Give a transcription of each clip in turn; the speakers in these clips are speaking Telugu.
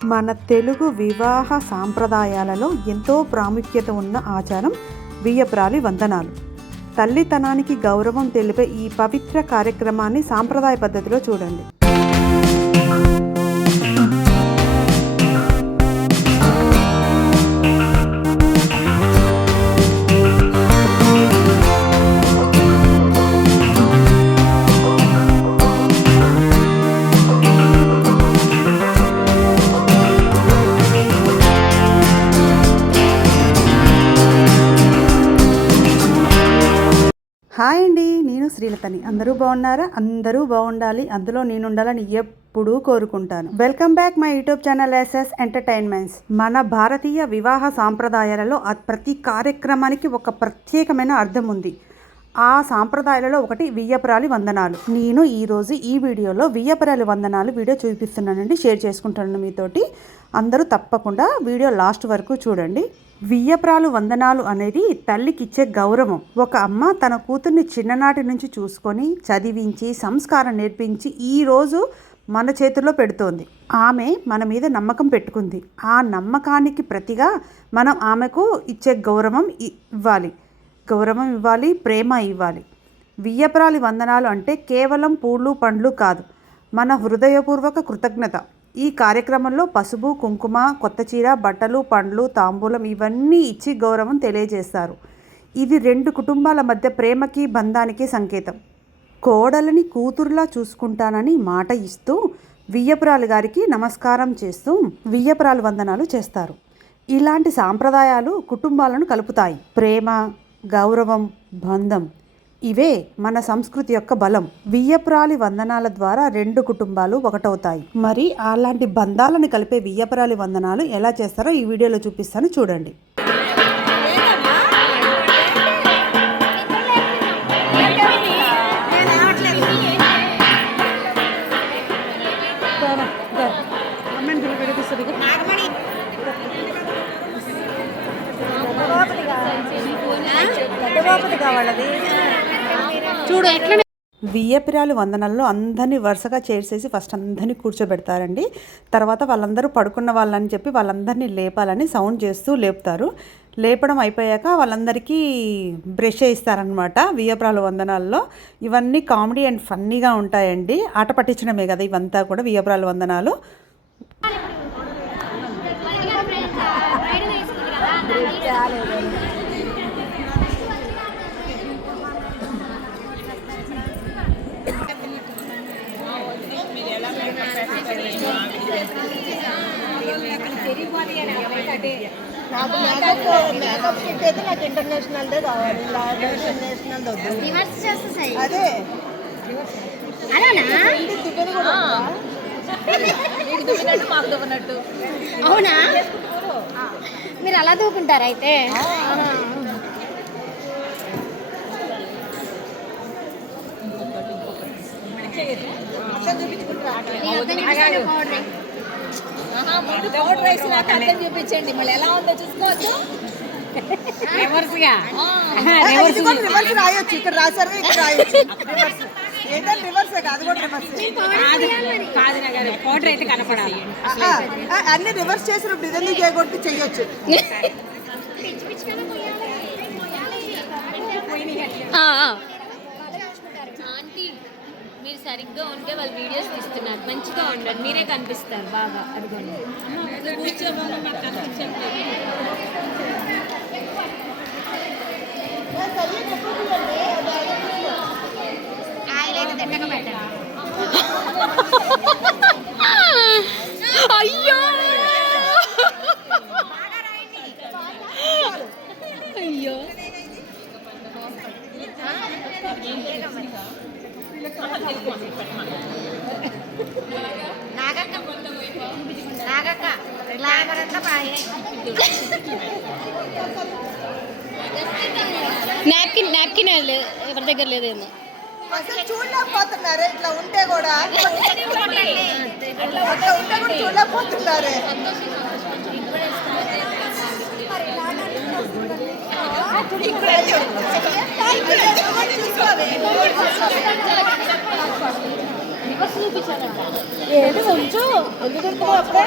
మన తెలుగు వివాహ సాంప్రదాయాలలో ఎంతో ప్రాముఖ్యత ఉన్న ఆచారం వియ్యపురాలి వందనాలు. తల్లితనానికి గౌరవం తెలిపే ఈ పవిత్ర కార్యక్రమాన్ని సాంప్రదాయ పద్ధతిలో చూడండి. హాయ్ అండి, నేను శ్రీలతని. అందరూ బాగున్నారా? అందరూ బాగుండాలి, అందులో నేను ఉండాలని ఎప్పుడూ కోరుకుంటాను. Welcome back my YouTube channel SS entertainments. మన భారతీయ వివాహ సాంప్రదాయాలలో ప్రతి కార్యక్రమానికి ఒక ప్రత్యేకమైన అర్థం ఉంది. ఆ సాంప్రదాయాలలో ఒకటి వియ్యపురాలి వందనాలు. నేను ఈరోజు ఈ వీడియోలో వియ్యపురాలి వందనాలు వీడియో చూపిస్తున్నానండి, షేర్ చేసుకుంటాను మీతోటి. అందరూ తప్పకుండా వీడియో లాస్ట్ వరకు చూడండి. వియ్యపురాలు వందనాలు అనేది తల్లికి ఇచ్చే గౌరవం. ఒక అమ్మ తన కూతుర్ని చిన్ననాటి నుంచి చూసుకొని చదివించి సంస్కారం నేర్పించి ఈరోజు మన చేతుల్లో పెడుతోంది. ఆమె మన మీద నమ్మకం పెట్టుకుంది. ఆ నమ్మకానికి ప్రతిగా మనం ఆమెకు ఇచ్చే గౌరవం ఇవ్వాలి, ప్రేమ ఇవ్వాలి. వియ్యపురాలి వందనాలు అంటే కేవలం పూలు పండ్లు కాదు, మన హృదయపూర్వక కృతజ్ఞత. ఈ కార్యక్రమంలో పసుపు, కుంకుమ, కొత్త చీర, బట్టలు, పండ్లు, తాంబూలం ఇవన్నీ ఇచ్చి గౌరవం తెలియజేస్తారు. ఇది రెండు కుటుంబాల మధ్య ప్రేమకి, బంధానికి సంకేతం. కోడలని కూతురులా చూసుకుంటానని మాట ఇస్తూ వియ్యపురాలి గారికి నమస్కారం చేస్తూ వియ్యపురాలి వందనాలు చేస్తారు. ఇలాంటి సాంప్రదాయాలు కుటుంబాలను కలుపుతాయి. ప్రేమ, గౌరవం, బంధం ఇవే మన సంస్కృతి యొక్క బలం. వియ్యపురాలి వందనాల ద్వారా రెండు కుటుంబాలు ఒకటవుతాయి. మరి అలాంటి బంధాలను కలిపే వియ్యపురాలి వందనాలు ఎలా చేస్తారో ఈ వీడియోలో చూపిస్తాను, చూడండి. చూడు ఎట్లా వియ్యపురాలి వందనాల్లో అందరినీ వరుసగా చేసేసి ఫస్ట్ అందరినీ కూర్చోబెడతారండి. తర్వాత వాళ్ళందరూ పడుకున్న వాళ్ళని చెప్పి వాళ్ళందరినీ లేపాలని సౌండ్ చేస్తూ లేపుతారు. లేపడం అయిపోయాక వాళ్ళందరికీ బ్రష్ చేయిస్తారనమాట వియ్యపురాలి వందనాల్లో. ఇవన్నీ కామెడీ అండ్ ఫన్నీగా ఉంటాయండి. ఆట పట్టించడమే కదా ఇవంతా కూడా వియ్యపురాలి వందనాలు. ఇంటర్నేషనల్ డే కావాలి, అదే అవునా? మీరు అలా దూకుంటారు అయితే. చూపించండి, మళ్ళీ ఎలా ఉందో చూసుకోవచ్చు. రివర్స్ రాయొచ్చు, ఇక్కడ రాశారు, ఇక్కడ రాయొచ్చు. ఏంటంటే రివర్స్ కాదు, కూడా రివర్స్ కాదు గారు, ఫోటో అయితే కనపడాలి. అన్ని రివర్స్ చేసినప్పుడు ఇదన్నీ చేయకూడదు, చెయ్యొచ్చు. ఆంటీ మీరు సరిగ్గా ఉంటే వాళ్ళు వీడియోస్ తీస్తున్నారు, మంచిగా ఉండండి, మీరే కనిపిస్తారు బాగా. అదిగోండి అయ్యో అయ్యో నాప్కిన్ ఎవరి దగ్గర లేదేమో. అసలు చూడలేకపోతున్నారే, ఇట్లా ఉంటే కూడా చూడలేకపోతున్నారే. ఏంటి కొంచెం ఎందుకు అప్పుడే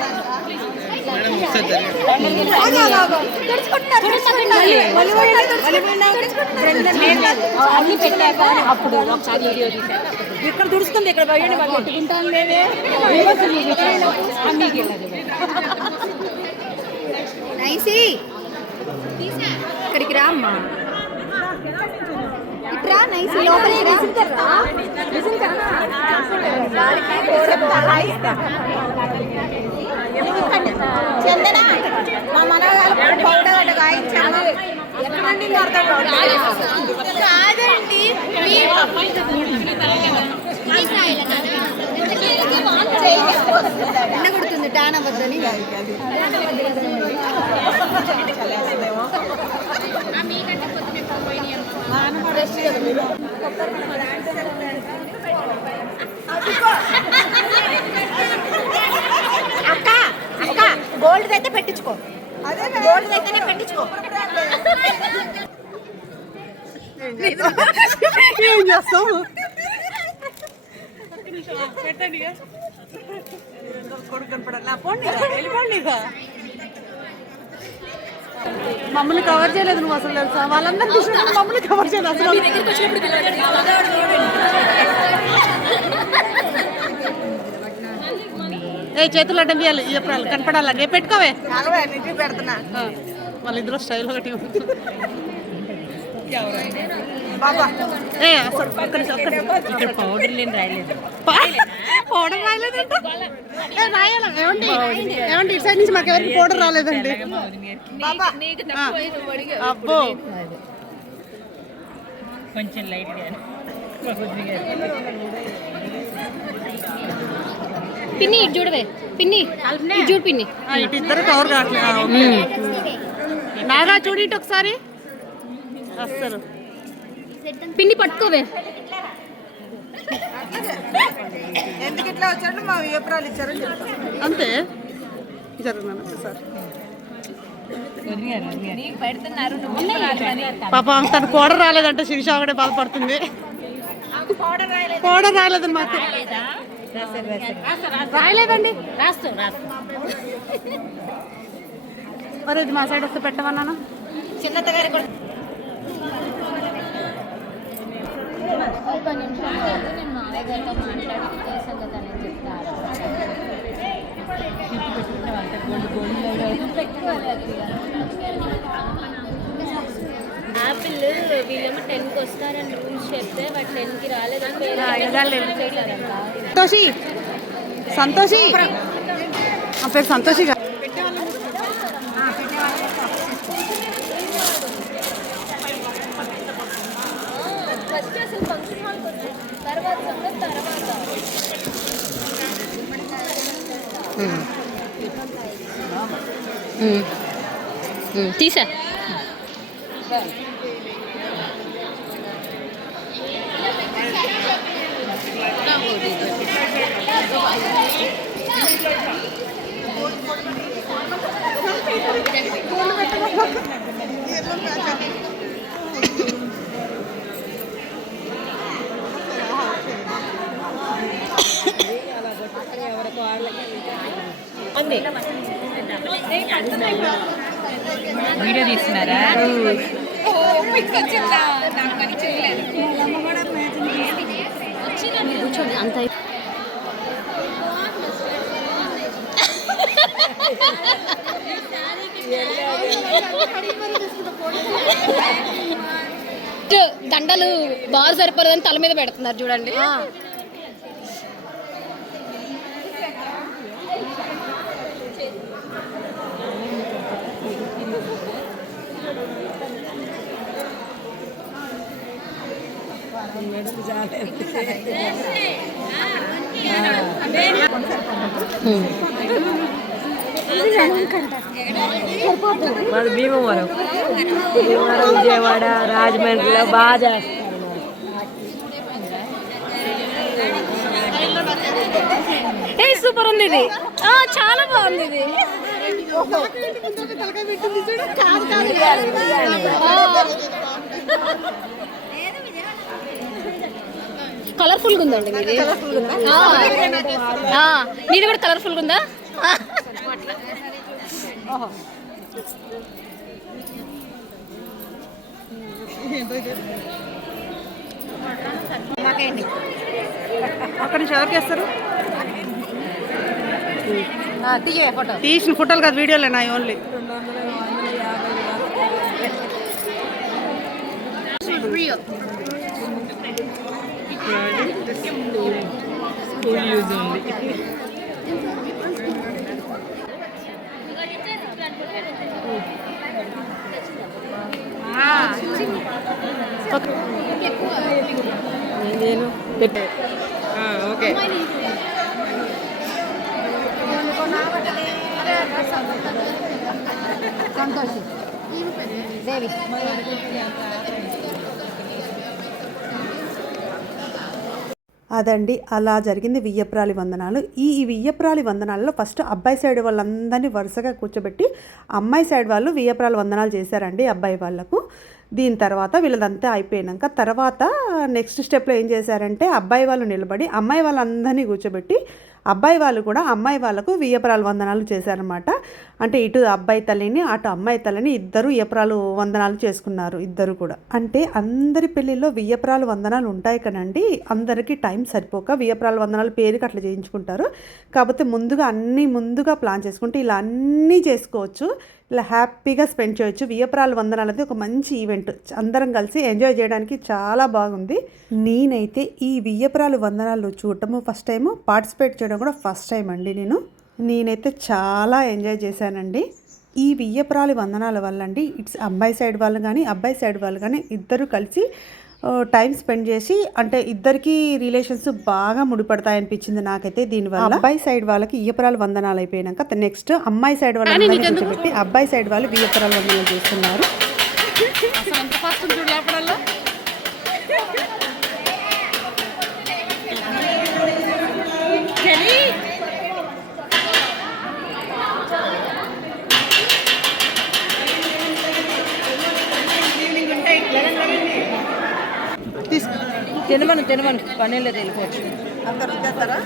అన్ని పెట్టాక అప్పుడు ఒకసారి వీడియో తీసాను. ఇక్కడ దుడుస్తుంది, ఇక్కడ బయట పెట్టుకుంటాను లేదే. నైసి ఇక్కడికి రా అమ్మా, ఇట్రా నైసి లోపలికి రా. చందన మా మనగారు పౌడర్ గాయించాము. ఎక్కడండి కాదండి ఎండ కొడుతుంది టాన్ అవ్వద్దని. అక్క అక్క గోల్డ్ అయితే పెట్టించుకో, గోల్డ్ అయితేనే పెట్టించుకో. ఏం చేస్తాము? మమ్మల్ని కవర్ చేయలేదు నువ్వు అసలు, తెలుసా? వాళ్ళందరూ చూసినప్పుడు మమ్మల్ని కవర్ చేయలేదు అసలు. ఏ చేతులు అడ్డం తీయాలి, ఎప్పుడు కనపడాలి, పెట్టుకోవే. పెడుతున్నా వాళ్ళిద్దరు స్టైల్ ఒకటి. పౌడర్ లేని రాయలేదు, పౌడర్ రాయలేదంట. రాయాల ఏమండి, ఏమండి ఇటు సైడ్ నుంచి మాకు ఎవరికి పౌడర్ రాలేదండి. అబ్బో కొంచెం లైట్ పిన్ని ఇటు చూడవే, పిన్ని ఇటు చూడు పిన్ని. ఇటు ఇద్దరు కవర్ కావట్లేదు. నాగా చూడు ఇటు ఒకసారి. అసలు పిన్ని పట్టుకోవే. ఎందుకు ఇట్లా వచ్చాడు మా ఏప్రాలు ఇచ్చారని చెప్తాను. అంతే జరుగుతున్నాను సార్. పాప తను పౌడర్ రాలేదంటే శిరీష ఒకటే బాధపడుతుంది. పౌడర్ రాలేదండి మాకు, రాయలేదండి. మరి ఇది మా సైడ్ వస్తే పెట్టమన్నాను. చిన్నత గారి ఒక నిమిషం నేను మావయ్య గారితో మాట్లాడి చేసాను కదా అని చెప్తాను. యాపిల్ వీళ్ళేమో 10కి వస్తారని రూల్స్ చెప్తే వాడు 10కి రాలేదని సంతోషి, సంతోషి ఆ పేరు సంతోషి గారు. ఫస్ట్ అసలు ఫంక్షన్ హాల్కి వచ్చి తర్వాత తీసా. వీడియో తీస్తున్నారా? కూర్చోండి అంత. దండలు బాగా సరిపోలేదని తల మీద పెడుతున్నారు చూడండి. మాది భీమవరం, విజయవాడ, రాజమండ్రిలో బాగా చేస్తారు. సూపర్ ఉంది ఇది, చాలా బాగుంది ఇది. కలర్ఫుల్గా ఉందండి మీది. నీది కూడా కలర్ఫుల్గా ఉందా? అక్కడి నుంచి ఎవరికి వేస్తారు? ఫోటో తీసిన ఫోటోలు కాదు, వీడియోలేనా ఓన్లీ? స్కూల్ యూజ్ ఉంది. నేను పెట్టే ఓకే. సంతోషి దేవి అదండి అలా జరిగింది వియ్యప్రాలి వందనాలు. ఈ వియ్యప్రాలి వందనాలలో ఫస్ట్ అబ్బాయి సైడ్ వాళ్ళందరినీ వరుసగా కూర్చోబెట్టి అమ్మాయి సైడ్ వాళ్ళు వియ్యప్రాలి వందనాలు చేశారండి అబ్బాయి వాళ్ళకు. దీని తర్వాత వీళ్ళదంతా అయిపోయాక తర్వాత నెక్స్ట్ స్టెప్లో ఏం చేశారంటే అబ్బాయి వాళ్ళు నిలబడి అమ్మాయి వాళ్ళందరినీ కూర్చోబెట్టి అబ్బాయి వాళ్ళు కూడా అమ్మాయి వాళ్ళకు వియ్యప్రాలు వందనాలు చేశారనమాట. అంటే ఇటు అబ్బాయి తల్లిని అటు అమ్మాయి తల్లిని ఇద్దరు వియ్యప్రాలు వందనాలు చేసుకున్నారు ఇద్దరు కూడా. అంటే అందరి పెళ్ళిలో వియ్యప్రాలు వందనాలు ఉంటాయి కదండి, అందరికీ టైం సరిపోక వియ్యప్రాలు వందనాలు పేరుకి అట్లా చేయించుకుంటారు. కాకపోతే ముందుగా ప్లాన్ చేసుకుంటే ఇలా అన్నీ చేసుకోవచ్చు, ఇలా హ్యాపీగా స్పెండ్ చేయొచ్చు. వియ్యప్రాలు వందనాలు అనేది ఒక మంచి ఈవెంట్, అందరం కలిసి ఎంజాయ్ చేయడానికి చాలా బాగుంది. నేనైతే ఈ వియ్యప్రాలు వందనాలు చూడటము ఫస్ట్ టైము, పార్టిసిపేట్ చేయడం కూడా ఫస్ట్ టైం అండి. నేనైతే చాలా ఎంజాయ్ చేశానండి. ఈ వియ్యప్రాలి వందనాల వల్ల అండి ఇట్స్ అమ్మాయి సైడ్ వాళ్ళు కానీ అబ్బాయి సైడ్ వాళ్ళు కానీ ఇద్దరు కలిసి టైం స్పెండ్ చేసి అంటే ఇద్దరికి రిలేషన్స్ బాగా ముడిపడతాయనిపించింది నాకైతే. దీనివల్ల అబ్బాయి సైడ్ వాళ్ళకి వియ్యప్రాలు వందనాలు అయిపోయాక నెక్స్ట్ అమ్మాయి సైడ్ వాళ్ళని కూర్చోబెట్టి అబ్బాయి సైడ్ వాళ్ళు వియ్యప్రాలు వందనాలు చేస్తున్నారు. తినమను పన్నెండులో వెళ్ళిపోవచ్చు. అందరు వచ్చేస్తారా?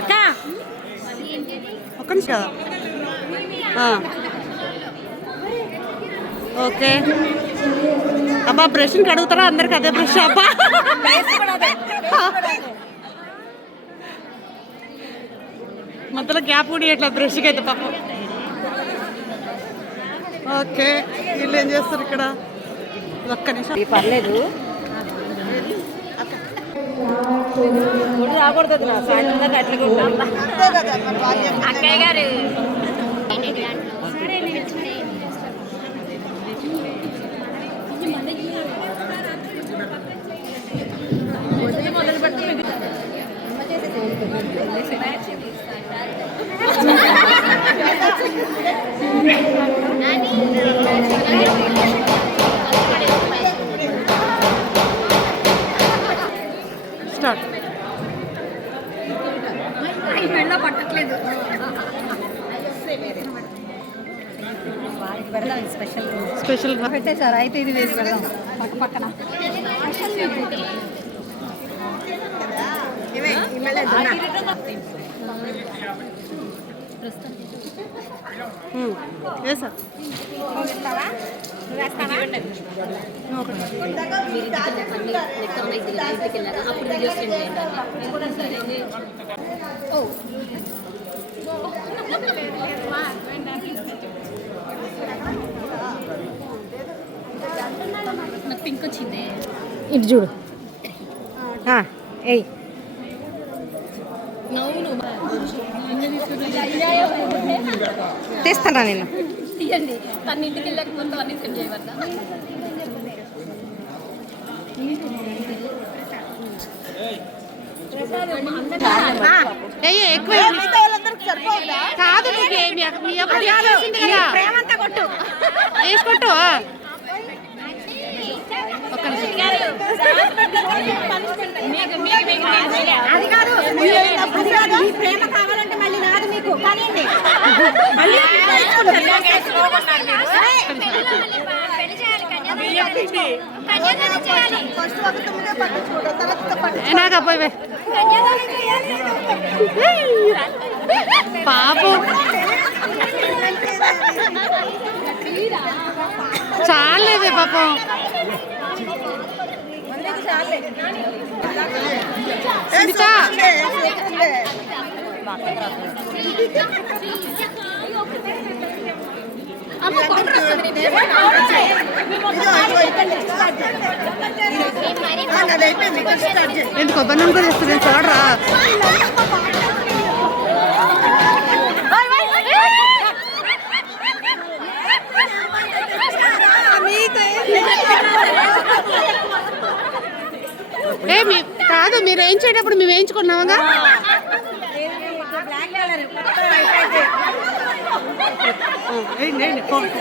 అక్క ఒక్క నిమిషం కదా. ఓకే అబ్బా, బ్రష్ని అడుగుతారా అందరికి? అదే బ్రష్ అబ్బా. మధ్యలో గ్యాప్ కూడా ఇట్లా బ్రష్కి అయితే పాపం. ఓకే, వీళ్ళు ఏం చేస్తారు ఇక్కడ? ఒక్క నిమిషం పర్లేదు, రాకూడదు నా సాయంత్రం అక్కయ్య గారు స్టార్ట్. పట్టట్లేదు. స్పెషల్ పెట్టేశారు అయితే ఇది వేసి పెడదాం పక్కన. సార్ నాకు పింక్ వచ్చింది. ఇటు చూడు. ఏయ్ తీస్తానా నేను? తీయండి, తన ఇంటికి వెళ్ళక ముందు అన్ని సెండ్ చేయవద్దా? కాదు, ప్రేమంతా కొట్టు వేసుకుంటూ అది కాదు, ఈ ప్రేమ కావాలంటే మళ్ళీ రాదు మీకు. కానీ పోయి పాపం చాలేదే పాపం. సునీత ఎందుకు కొబ్బరి నూనె కూడా తెస్తుంది చూడరా. కాదు మీరు వేయించేటప్పుడు మేము వేయించుకున్నాముగా.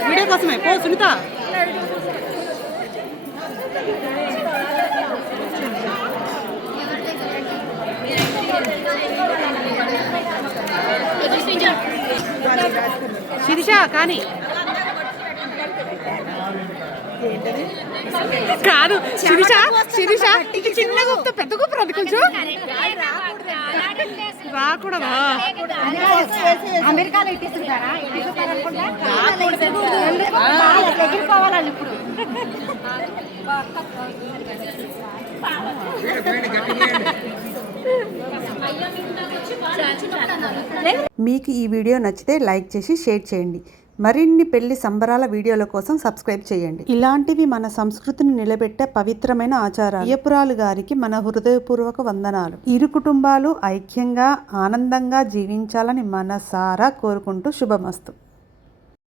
వీడియో కోసమే పో సునీత. శిరీష కానీ కాదు శిరీష శిరీష ఇది చిన్న గుప్త పెద్ద గుప్త అది కొంచెం రాకూడదా. అమెరికాలో ఇట్టిస్తున్నారా ఎగిరిపోవాలి ఇప్పుడు. మీకు ఈ వీడియో నచ్చితే లైక్ చేసి షేర్ చేయండి. మరిన్ని పెళ్లి సంబరాల వీడియోల కోసం సబ్స్క్రైబ్ చేయండి. ఇలాంటివి మన సంస్కృతిని నిలబెట్టే పవిత్రమైన ఆచారాలు. అయ్యపురాలు గారికి మన హృదయపూర్వక వందనాలు. ఇరు కుటుంబాలు ఐక్యంగా ఆనందంగా జీవించాలని మనసారా కోరుకుంటూ శుభమస్తు.